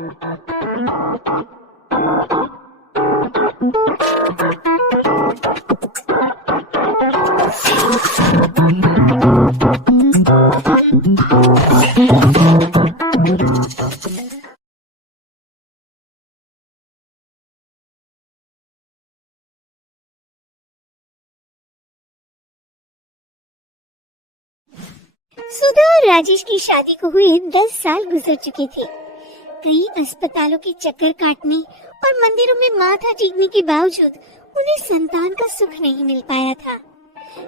सुधा और राजेश की शादी को हुए 10 साल गुजर चुके थे। कई अस्पतालों के चक्कर काटने और मंदिरों में माथा टेकने के बावजूद उन्हें संतान का सुख नहीं मिल पाया था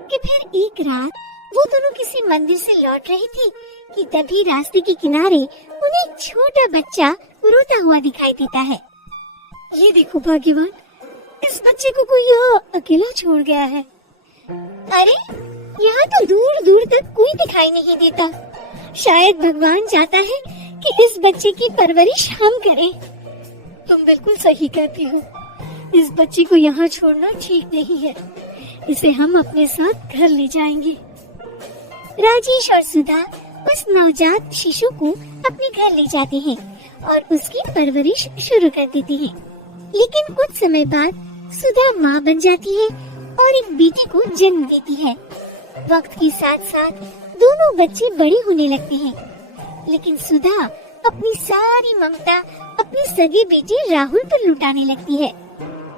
कि फिर एक रात वो दोनों किसी मंदिर से लौट रहे थे कि तभी रास्ते के किनारे उन्हें एक छोटा बच्चा रोता हुआ दिखाई देता है। ये देखो भाग्यवान, इस बच्चे को कोई यहाँ अकेला छोड़ गया है। अरे यहाँ तो दूर दूर तक कोई दिखाई नहीं देता। शायद भगवान चाहता है कि इस बच्चे की परवरिश हम करें। तुम बिल्कुल सही कहती हो, इस बच्चे को यहाँ छोड़ना ठीक नहीं है। इसे हम अपने साथ घर ले जाएंगे। राजेश और सुधा उस नवजात शिशु को अपने घर ले जाते हैं और उसकी परवरिश शुरू कर देते हैं। लेकिन कुछ समय बाद सुधा माँ बन जाती है और एक बेटे को जन्म देती है। वक्त के साथ साथ दोनों बच्चे बड़े होने लगते हैं, लेकिन सुधा अपनी सारी ममता अपने सगे बेटे राहुल पर लुटाने लगती है।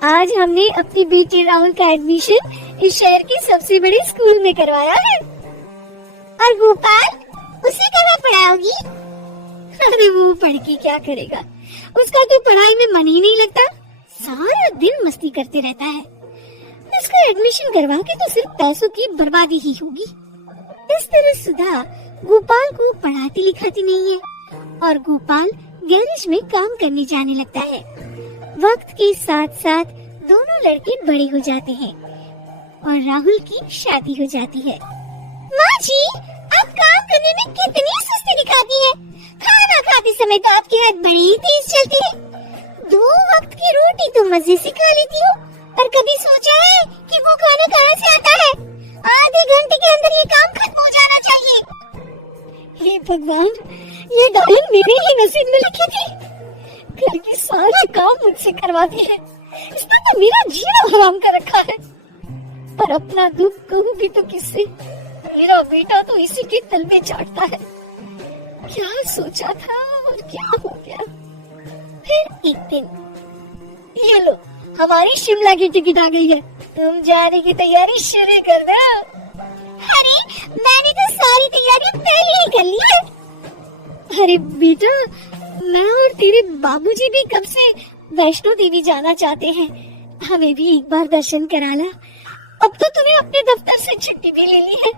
आज हमने अपने बेटे राहुल का एडमिशन इस शहर के सबसे बड़े स्कूल में करवाया है। और गोपाल, उसे कहाँ पढ़ाओगी? अरे वो पढ़ के क्या करेगा, उसका तो पढ़ाई में मन ही नहीं लगता, सारा दिन मस्ती करते रहता है। इसका एडमिशन करवा के तो सिर्फ पैसों की बर्बादी ही होगी। इस तरह सुधा गोपाल को पढ़ाती लिखाती नहीं है और गोपाल गैरेज में काम करने जाने लगता है। वक्त के साथ साथ दोनों लड़के बड़े हो जाते हैं और राहुल की शादी हो जाती है। माँ जी, आप काम करने में कितनी सुस्ती दिखाती हैं। खाना खाते समय तो आपके हाथ बड़े ही तेज चलते हैं। 2 वक्त की रोटी तो मजे से खा लेती हो, पर कभी सोचा है कि वो खाना कहाँ से आता है? आधे घंटे के अंदर ये काम खत्म हो जाना चाहिए। हे भगवान, ये डायन मेरे ही नसीब में लिखी थी। घर के सारे काम मुझसे करवाते हैं, इसने तो मेरा जीना हराम कर रखा है। पर अपना दुख कहूँगी तो किससे? मेरा बेटा तो इसी के तल में चाटता है। क्या सोचा था और क्या हो गया। फिर एक दिन, ये लो, हमारी शिमला की टिकट आ गई है, तुम जाने की तैयारी शुरू कर दो। अरे मैंने तो सारी तैयारी पहले ही कर ली है। अरे बेटा, मैं और तेरे बाबूजी भी कब से वैष्णो देवी जाना चाहते हैं, हमें भी एक बार दर्शन करा ला। अब तो तुम्हें अपने दफ्तर से छुट्टी भी ले ली है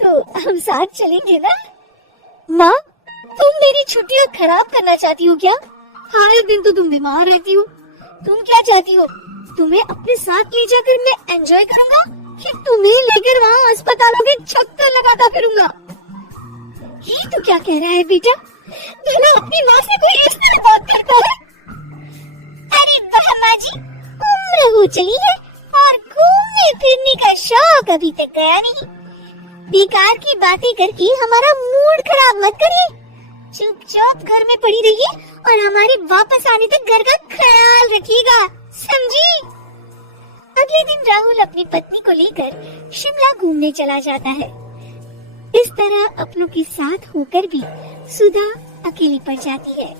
तो हम साथ चलेंगे ना। माँ, तुम मेरी छुट्टियाँ खराब करना चाहती हो क्या? हर दिन तो तुम बीमार रहती हो। तुम क्या चाहती हो, तुम्हें अपने साथ ले जाकर मैं एंजॉय करूंगा कि तुम्हें लेकर वहाँ अस्पतालों के चक्कर लगाता फिरूंगा? ये तो क्या कह रहा है बेटा, भला अपनी माँ से कोई इस तरह बात करता है? अरे वाह माँ जी, उम्र हो चली है और घूमने फिरने का शौक अभी तक गया नहीं। बेकार की बातें करके हमारा मूड खराब मत करिए। चुपचाप घर में पड़ी रहिए और हमारे वापस आने तक घर का ख्याल रखिएगा, समझी? अगले दिन राहुल अपनी पत्नी को लेकर शिमला घूमने चला जाता है। इस तरह अपनों के साथ होकर भी सुधा अकेली पड़ जाती है।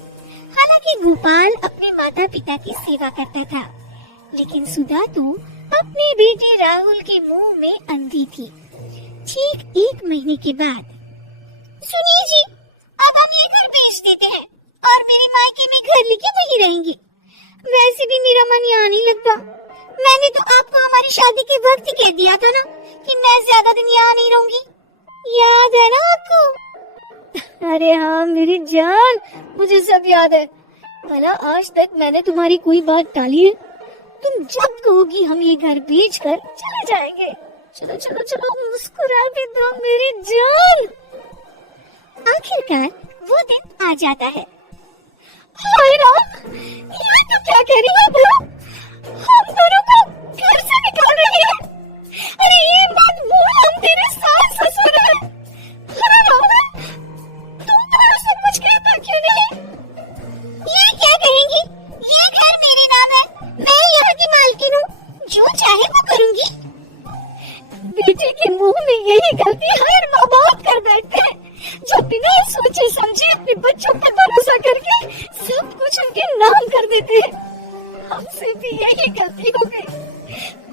हालांकि गोपाल अपने माता पिता की सेवा करता था, लेकिन सुधा तो अपने बेटे राहुल के मुंह में अंधी थी। ठीक 1 महीने के बाद, सुनिए जी, अब हम ये घर बेच देते हैं और मेरे मायके में घर लेके वहीं रहेंगे। वैसे भी मेरा मन यहाँ नहीं लगता। मैंने तो आपको हमारी शादी के वक्त ही कह दिया था ना कि मैं ज्यादा दिन यहाँ नहीं रहूंगी, याद है ना आपको? अरे हाँ मेरी जान, मुझे सब याद है। भला आज तक मैंने तुम्हारी कोई बात टाली है? तुम जब कहोगी हम ये घर बेच कर चले जाएंगे। चलो चलो चलो, मुस्कुरा के दो मेरी जान। आखिरकार वो दिन आ जाता है। हाय राम, ये तो क्या कह रही हो? हम दोनों को घर से निकाल रही है। अरे ये मत बोल, हम तेरे सास ससुर हैं। अरे राम, तुम तो ऐसे कुछ कहता क्यों नहीं? अपने बच्चों पर भरोसा करके सब कुछ उनके नाम कर देते हैं। हमसे भी यही गलती हो गई,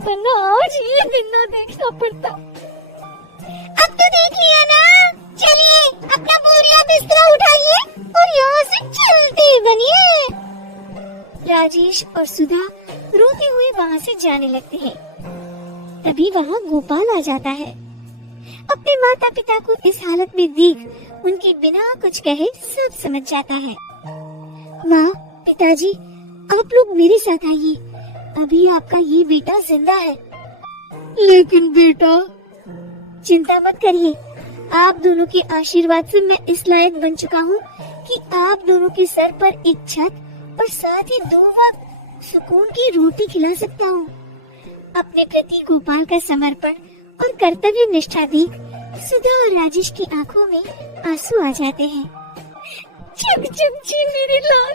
वरना आज ये दिन ना देखना पड़ता। अब तो देख लिया ना, चलिए अपना बोरिया बिस्तरा उठाइए और यहाँ से चलते बनिए। राजेश और सुधा रोते हुए वहाँ से जाने लगते हैं। तभी वहाँ गोपाल आ जाता है। अपने माता पिता को इस हालत में देख उनके बिना कुछ कहे सब समझ जाता है। माँ, पिताजी, आप लोग मेरे साथ आइए, अभी आपका ये बेटा जिंदा है। लेकिन बेटा, चिंता मत करिए, आप दोनों के आशीर्वाद से मैं इस लायक बन चुका हूँ कि आप दोनों के सर पर एक छत और साथ ही 2 वक्त सुकून की रोटी खिला सकता हूँ। अपने प्रति गोपाल का समर्पण और कर्तव्य निष्ठा देख सुधा और राजेश की आंखों में आंसू आ जाते हैं। चुप चुप जी मेरे लाल,